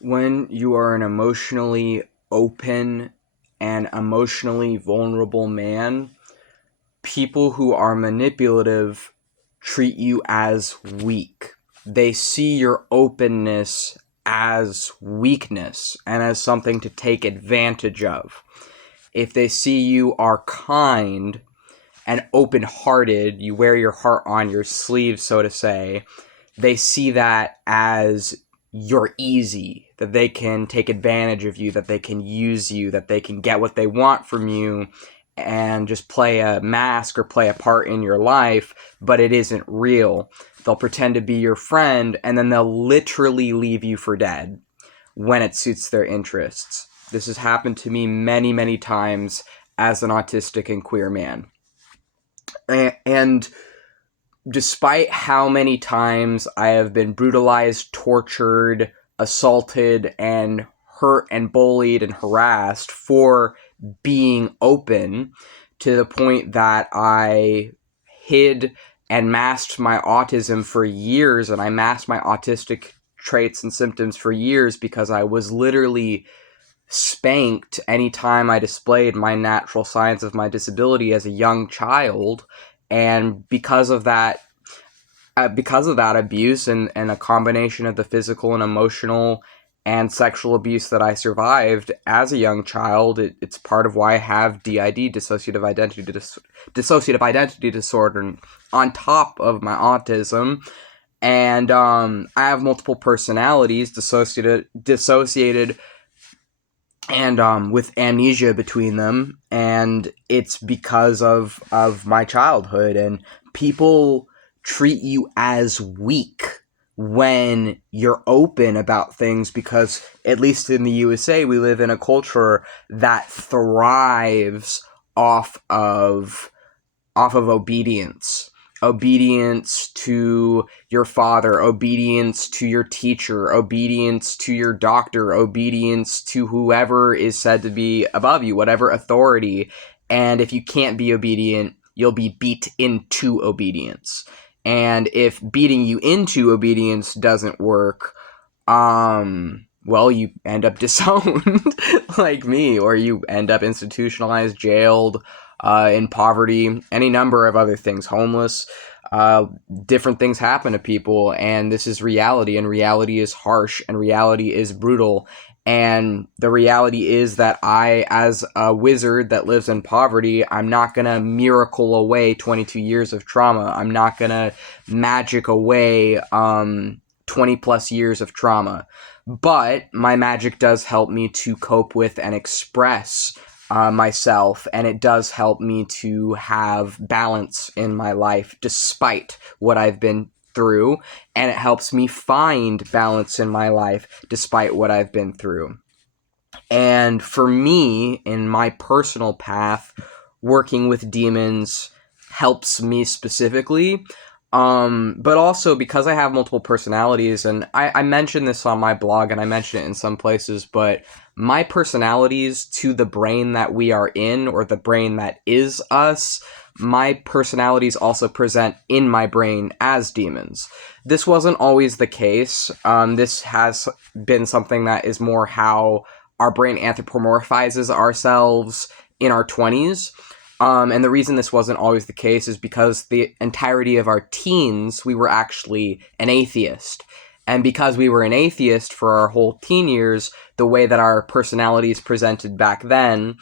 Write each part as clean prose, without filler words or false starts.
When you are an emotionally open and emotionally vulnerable man, people who are manipulative treat you as weak. They see your openness as weakness and as something to take advantage of. If they see you are kind and open-hearted, you wear your heart on your sleeve, so to say, they see that as you're easy, that they can take advantage of you, that they can use you, that they can get what they want from you and just play a mask or play a part in your life, but it isn't real. They'll pretend to be your friend, and then they'll literally leave you for dead when it suits their interests. This has happened to me many, many times as an autistic and queer man. And despite how many times I have been brutalized, tortured, assaulted, and hurt and bullied and harassed for being open, to the point that I hid and masked my autism for years, and I masked my autistic traits and symptoms for years because I was literally spanked anytime I displayed my natural signs of my disability as a young child. And because of that abuse and a combination of the physical and emotional and sexual abuse that I survived as a young child, it's part of why I have DID, dissociative identity disorder, on top of my autism. And I have multiple personalities, dissociated and with amnesia between them, and it's because of my childhood. And people treat you as weak when you're open about things, because at least in the USA we live in a culture that thrives off of obedience. Obedience to your father, obedience to your teacher, obedience to your doctor, obedience to whoever is said to be above you, whatever authority. And if you can't be obedient, you'll be beat into obedience. And if beating you into obedience doesn't work, well, you end up disowned like me, or you end up institutionalized, jailed, in poverty, any number of other things, homeless. Different things happen to people, and this is reality, and reality is harsh, and reality is brutal. And the reality is that I, as a wizard that lives in poverty, I'm not gonna miracle away 22 years of trauma. I'm not gonna magic away 20 plus years of trauma. But my magic does help me to cope with and express myself, and it does help me to have balance in my life despite what I've been through, and it helps me find balance in my life despite what I've been through. And for me, in my personal path, working with demons helps me specifically. But also because I have multiple personalities, and I mentioned this on my blog and I mention it in some places, but my personalities to the brain that we are in, or the brain that is us, my personalities also present in my brain as demons. This wasn't always the case. This has been something that is more how our brain anthropomorphizes ourselves in our 20s. And the reason this wasn't always the case is because the entirety of our teens, we were actually an atheist. And because we were an atheist for our whole teen years, the way that our personalities presented back then,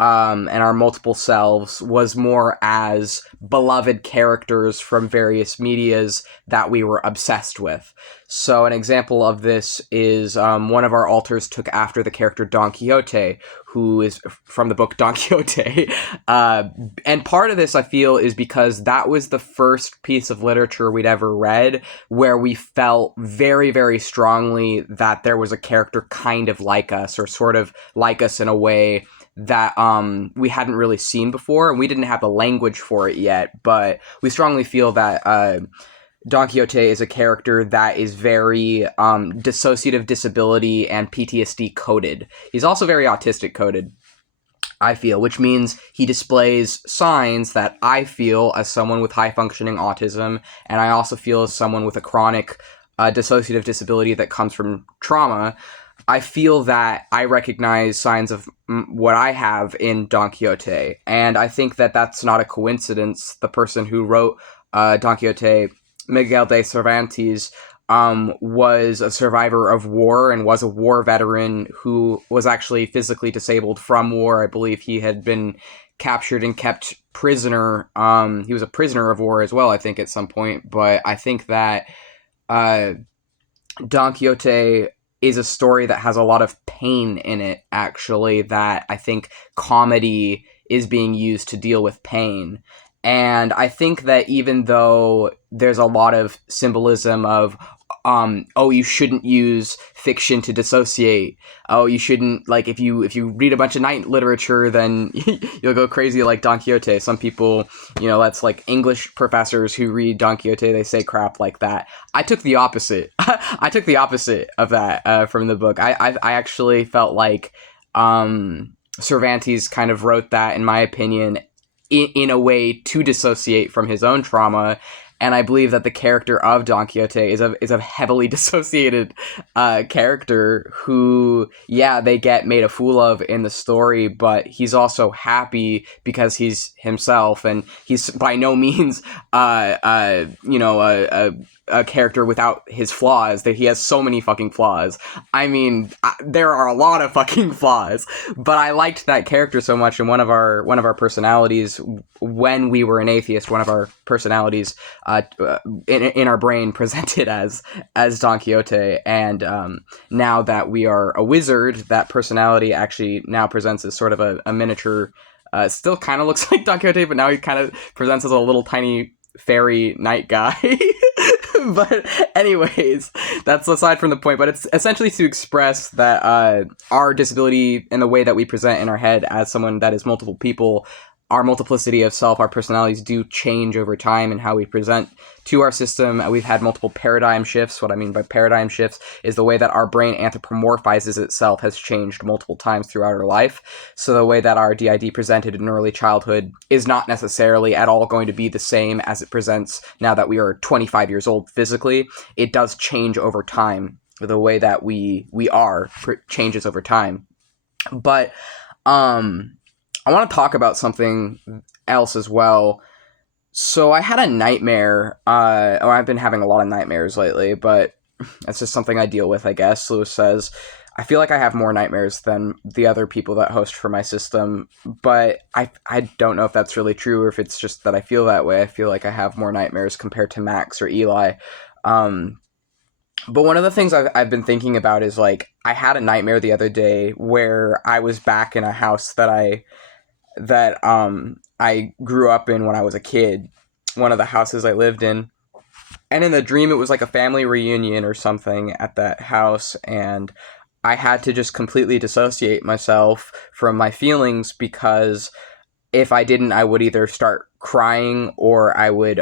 and our multiple selves, was more as beloved characters from various medias that we were obsessed with. So an example of this is one of our alters took after the character Don Quixote, who is from the book Don Quixote. And part of this, I feel, is because that was the first piece of literature we'd ever read where we felt very, very strongly that there was a character kind of like us, or sort of like us in a way that we hadn't really seen before, and we didn't have the language for it yet, but we strongly feel that Don Quixote is a character that is very dissociative disability and PTSD coded. He's also very autistic coded, I feel, which means he displays signs that I feel as someone with high-functioning autism, and I also feel as someone with a chronic dissociative disability that comes from trauma. I feel that I recognize signs of what I have in Don Quixote, and I think that that's not a coincidence. The person who wrote Don Quixote, Miguel de Cervantes, was a survivor of war and was a war veteran who was actually physically disabled from war. I believe he had been captured and kept prisoner. He was a prisoner of war as well, I think, at some point. But I think that uh, Don Quixote is a story that has a lot of pain in it, actually, that I think comedy is being used to deal with pain. And I think that even though there's a lot of symbolism of, oh, you shouldn't use fiction to dissociate. Oh, you shouldn't, like, if you read a bunch of knight literature, then you'll go crazy like Don Quixote. Some people, that's like English professors who read Don Quixote, they say crap like that. I took the opposite. I took the opposite of that from the book. I actually felt like Cervantes kind of wrote that, in my opinion, in a way to dissociate from his own trauma. And I believe that the character of Don Quixote is a heavily dissociated character who, yeah, they get made a fool of in the story, but he's also happy because he's himself, and he's by no means, a character without his flaws. That he has so many fucking flaws. I mean, there are a lot of fucking flaws, but I liked that character so much, and one of our personalities, when we were an atheist, one of our personalities in our brain presented as Don Quixote, and now that we are a wizard, that personality actually now presents as sort of a miniature. Still kind of looks like Don Quixote, but now he kind of presents as a little tiny fairy knight guy. But anyways, that's aside from the point. But it's essentially to express that our disability and the way that we present in our head as someone that is multiple people, our multiplicity of self, our personalities do change over time, and how we present to our system. We've had multiple paradigm shifts. What I mean by paradigm shifts is the way that our brain anthropomorphizes itself has changed multiple times throughout our life. So the way that our DID presented in early childhood is not necessarily at all going to be the same as it presents now that we are 25 years old physically. It does change over time. The way that we are changes over time. But I want to talk about something else as well. So I had a nightmare. I've been having a lot of nightmares lately, but that's just something I deal with, I guess. Lewis says, I feel like I have more nightmares than the other people that host for my system, but I don't know if that's really true, or if it's just that I feel that way. I feel like I have more nightmares compared to Max or Eli. But one of the things I've been thinking about is, like, I had a nightmare the other day where I was back in a house that I grew up in when I was a kid, one of the houses I lived in. And in the dream, it was like a family reunion or something at that house, and I had to just completely dissociate myself from my feelings, because if I didn't, I would either start crying, or I would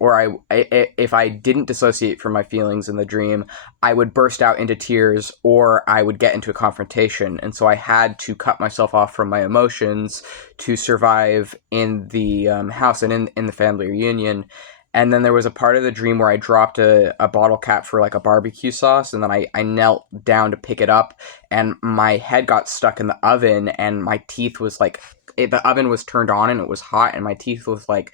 if I didn't dissociate from my feelings in the dream, I would burst out into tears, or I would get into a confrontation. And so I had to cut myself off from my emotions to survive in the house and in the family reunion. And then there was a part of the dream where I dropped a bottle cap for like a barbecue sauce, and then I knelt down to pick it up, and my head got stuck in the oven, and my teeth was like, the oven was turned on and it was hot, and my teeth was like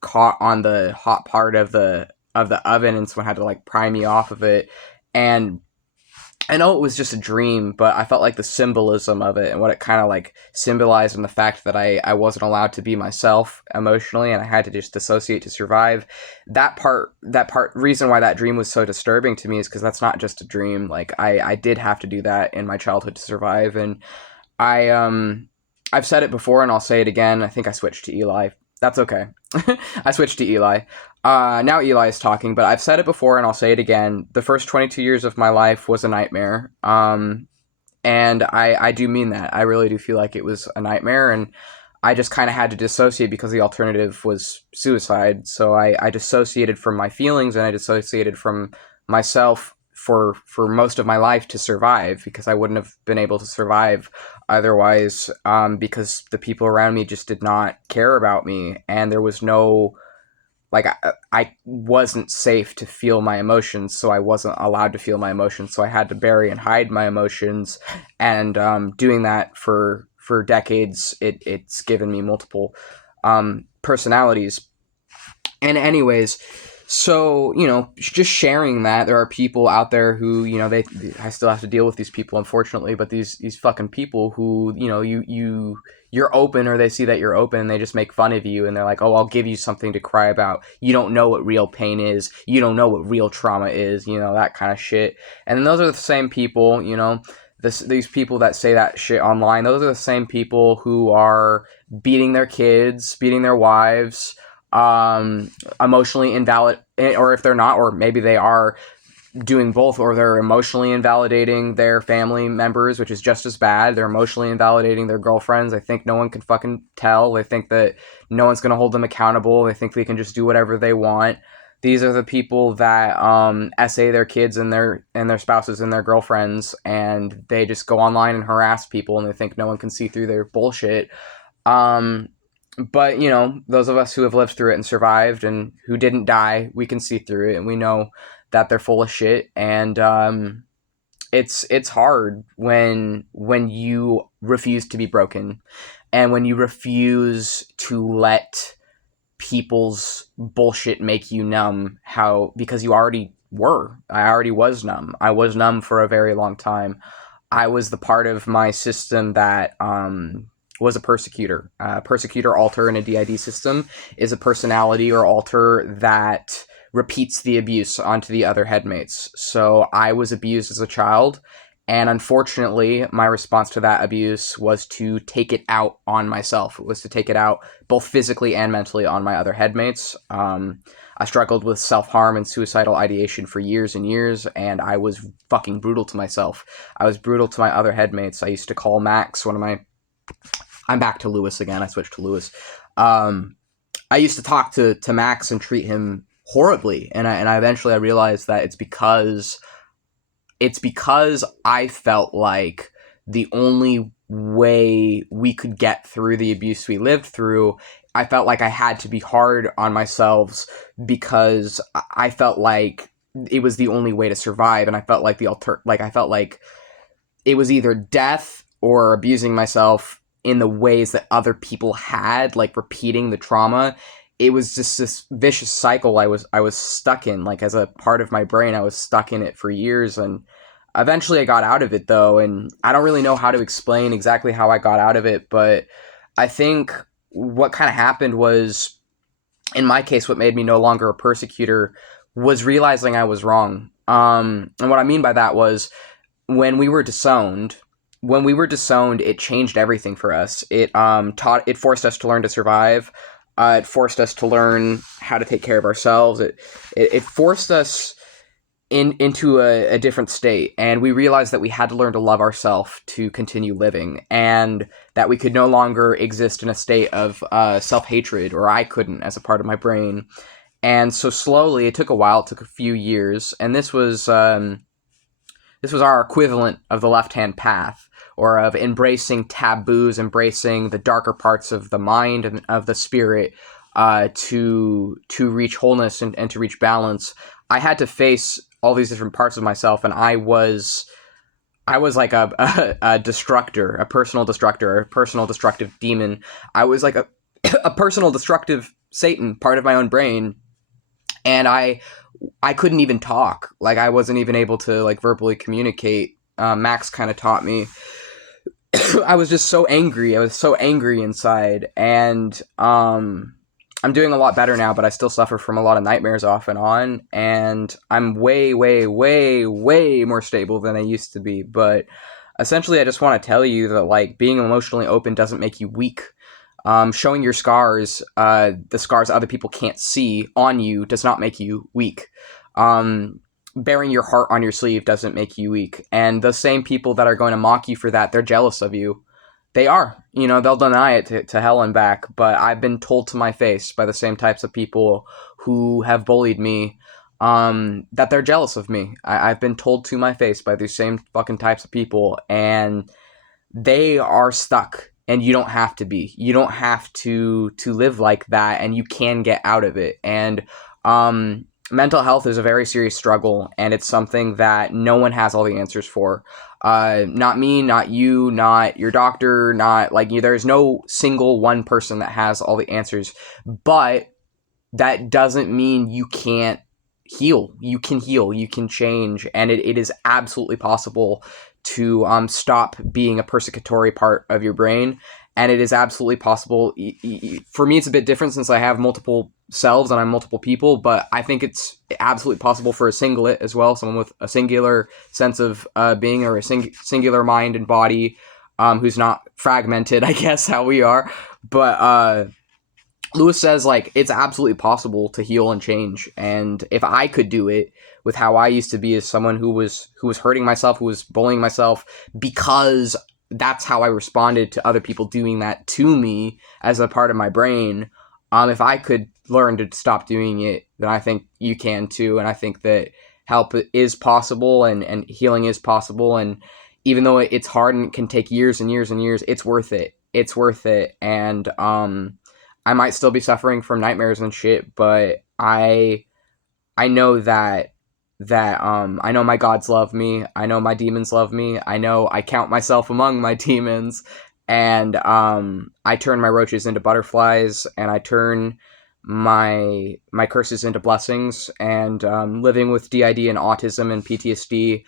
caught on the hot part of the oven, and someone had to like pry me off of it. And I know it was just a dream, but I felt like the symbolism of it and what it kind of like symbolized, and the fact that I wasn't allowed to be myself emotionally, and I had to just dissociate to survive. That part reason why that dream was so disturbing to me is because that's not just a dream. Like I did have to do that in my childhood to survive, and I've said it before and I'll say it again. I think I switched to Eli. That's okay. I switched to Eli. Now Eli is talking, but I've said it before and I'll say it again. The first 22 years of my life was a nightmare. And I do mean that. I really do feel like it was a nightmare, and I just kind of had to dissociate because the alternative was suicide. So I dissociated from my feelings, and I dissociated from myself for most of my life to survive, because I wouldn't have been able to survive otherwise, because the people around me just did not care about me, and there was no like I wasn't safe to feel my emotions, so I wasn't allowed to feel my emotions, so I had to bury and hide my emotions, and doing that for decades, it's given me multiple personalities. And anyways, so just sharing that there are people out there who I still have to deal with these people, unfortunately, but these fucking people who you're open, or they see that you're open and they just make fun of you, and they're like, oh, I'll give you something to cry about. You don't know what real pain is. You don't know what real trauma is. That kind of shit. And then those are the same people. These people that say that shit online. Those are the same people who are beating their kids, beating their wives, emotionally invalid, or if they're not, or maybe they are doing both, or they're emotionally invalidating their family members, which is just as bad. They're emotionally invalidating their girlfriends. They think no one can fucking tell. They think that no one's going to hold them accountable. They think they can just do whatever they want. These are the people that essay their kids and their spouses and their girlfriends, and they just go online and harass people, and they think no one can see through their bullshit. But those of us who have lived through it and survived, and who didn't die, we can see through it, and we know that they're full of shit. And it's hard when you refuse to be broken, and when you refuse to let people's bullshit make you numb. Because you already were. I already was numb. I was numb for a very long time. I was the part of my system that was a persecutor. Persecutor alter in a DID system is a personality or alter that repeats the abuse onto the other headmates. So I was abused as a child, and unfortunately, my response to that abuse was to take it out on myself. It was to take it out both physically and mentally on my other headmates. I struggled with self-harm and suicidal ideation for years and years, and I was fucking brutal to myself. I was brutal to my other headmates. I used to call Max, I'm back to Lewis again. I switched to Lewis. I used to talk to Max and treat him horribly, and I eventually realized that it's because I felt like the only way we could get through the abuse we lived through, I felt like I had to be hard on myself, because I felt like it was the only way to survive, and I felt like I felt like it was either death or abusing myself in the ways that other people had, like repeating the trauma. It was just this vicious cycle I was stuck in. Like, as a part of my brain, I was stuck in it for years, and eventually I got out of it, though, and I don't really know how to explain exactly how I got out of it, but I think what kind of happened was, in my case, what made me no longer a persecutor was realizing I was wrong. And what I mean by that was, when we were disowned, it changed everything for us. It forced us to learn to survive. It forced us to learn how to take care of ourselves. It forced us into a different state, and we realized that we had to learn to love ourselves to continue living, and that we could no longer exist in a state of self-hatred, or I couldn't, as a part of my brain. And so slowly, it took a while, it took a few years, and this was our equivalent of the left-hand path, or of embracing taboos, embracing the darker parts of the mind and of the spirit, to reach wholeness and to reach balance. I had to face all these different parts of myself, and I was like a destructor, a personal destructor, a personal destructive demon. I was like a personal destructive Satan, part of my own brain, and I couldn't even talk. Like, I wasn't even able to, like, verbally communicate. Max kind of taught me. I was just so angry. I was so angry inside, and I'm doing a lot better now, but I still suffer from a lot of nightmares off and on, and I'm way, way, way, way more stable than I used to be. But essentially, I just want to tell you that, like, being emotionally open doesn't make you weak. Showing your scars, the scars other people can't see on you, does not make you weak. Bearing your heart on your sleeve doesn't make you weak. And the same people that are going to mock you for that, they're jealous of you. They are. They'll deny it to hell and back, but I've been told to my face by the same types of people who have bullied me, that they're jealous of me. I've been told to my face by these same fucking types of people, and they are stuck and you don't have to be. You don't have to live like that, and you can get out of it. And mental health is a very serious struggle, and it's something that no one has all the answers for. Not me, not you, not your doctor, not like you. There's no single one person that has all the answers, but that doesn't mean you can't heal. You can heal, you can change, and it is absolutely possible to stop being a persecutory part of your brain. And it is absolutely possible. For me, it's a bit different since I have multiple selves and I'm multiple people, but I think it's absolutely possible for a singlet as well, someone with a singular sense of being, or a singular mind and body, who's not fragmented, I guess, how we are. But Lewis says, like, it's absolutely possible to heal and change. And if I could do it with how I used to be as someone who was hurting myself, who was bullying myself, because that's how I responded to other people doing that to me as a part of my brain. If I could learn to stop doing it, then I think you can too. And I think that help is possible, and healing is possible. And even though it's hard and can take years and years and years, it's worth it. It's worth it. And I might still be suffering from nightmares and shit, but I know that I know my gods love me. I know my demons love me. I know I count myself among my demons, and I turn my roaches into butterflies, and I turn my curses into blessings. And living with DID and autism and PTSD,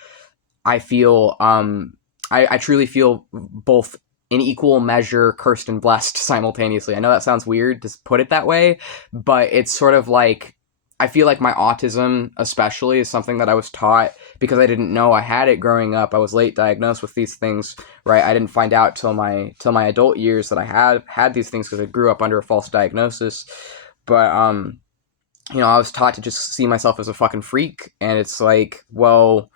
I feel I truly feel both in equal measure cursed and blessed simultaneously. I know that sounds weird to put it that way, but it's sort of like, I feel like my autism especially is something that I was taught because I didn't know I had it growing up. I was late diagnosed with these things, right? I didn't find out till my adult years that I had these things because I grew up under a false diagnosis. But I was taught to just see myself as a fucking freak, and it's like, well,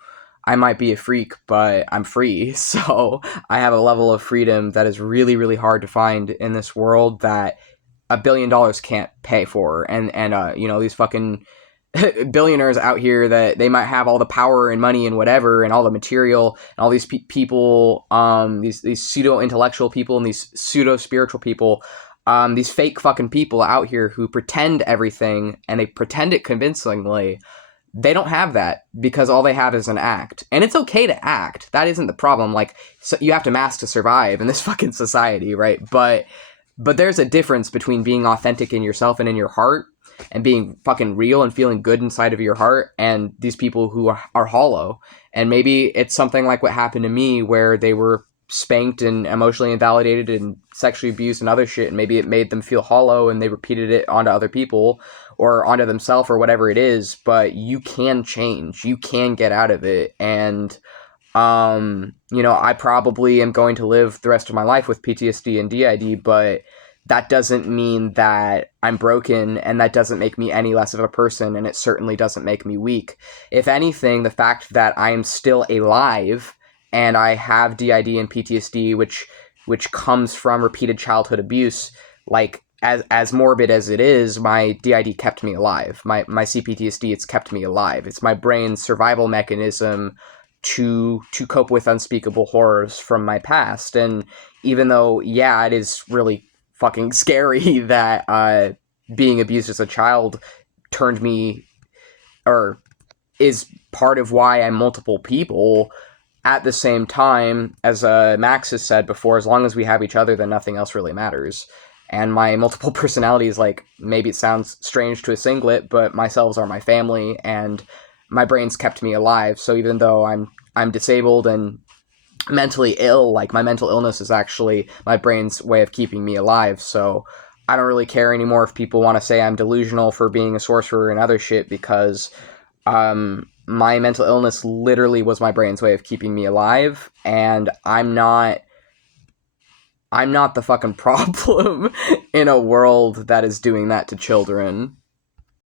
I might be a freak, but I'm free. So I have a level of freedom that is really, really hard to find in this world that $1 billion can't pay for. And these fucking billionaires out here, that they might have all the power and money and whatever and all the material and all these people, these pseudo intellectual people and these pseudo spiritual people, these fake fucking people out here who pretend everything, and they pretend it convincingly. They don't have that because all they have is an act. And it's okay to act. That isn't the problem. Like, so you have to mask to survive in this fucking society, right? But there's a difference between being authentic in yourself and in your heart, and being fucking real and feeling good inside of your heart, and these people who are hollow. And maybe it's something like what happened to me, where they were spanked and emotionally invalidated and sexually abused and other shit, and maybe it made them feel hollow and they repeated it onto other people or onto themselves or whatever it is. But you can change, you can get out of it. And I probably am going to live the rest of my life with PTSD and DID, but that doesn't mean that I'm broken, and that doesn't make me any less of a person, and it certainly doesn't make me weak. If anything, the fact that I am still alive and I have DID and PTSD, which comes from repeated childhood abuse, like, as morbid as it is, my DID kept me alive. My CPTSD, it's kept me alive. It's my brain's survival mechanism to cope with unspeakable horrors from my past. And even though, yeah, it is really fucking scary that being abused as a child turned me, or is part of why I'm multiple people, at the same time, as Max has said before, as long as we have each other, then nothing else really matters. And my multiple personalities, like, maybe it sounds strange to a singlet, but my selves are my family, and my brain's kept me alive. So even though I'm disabled and mentally ill, like, my mental illness is actually my brain's way of keeping me alive. So I don't really care anymore if people want to say I'm delusional for being a sorcerer and other shit, because my mental illness literally was my brain's way of keeping me alive, and I'm not the fucking problem in a world that is doing that to children.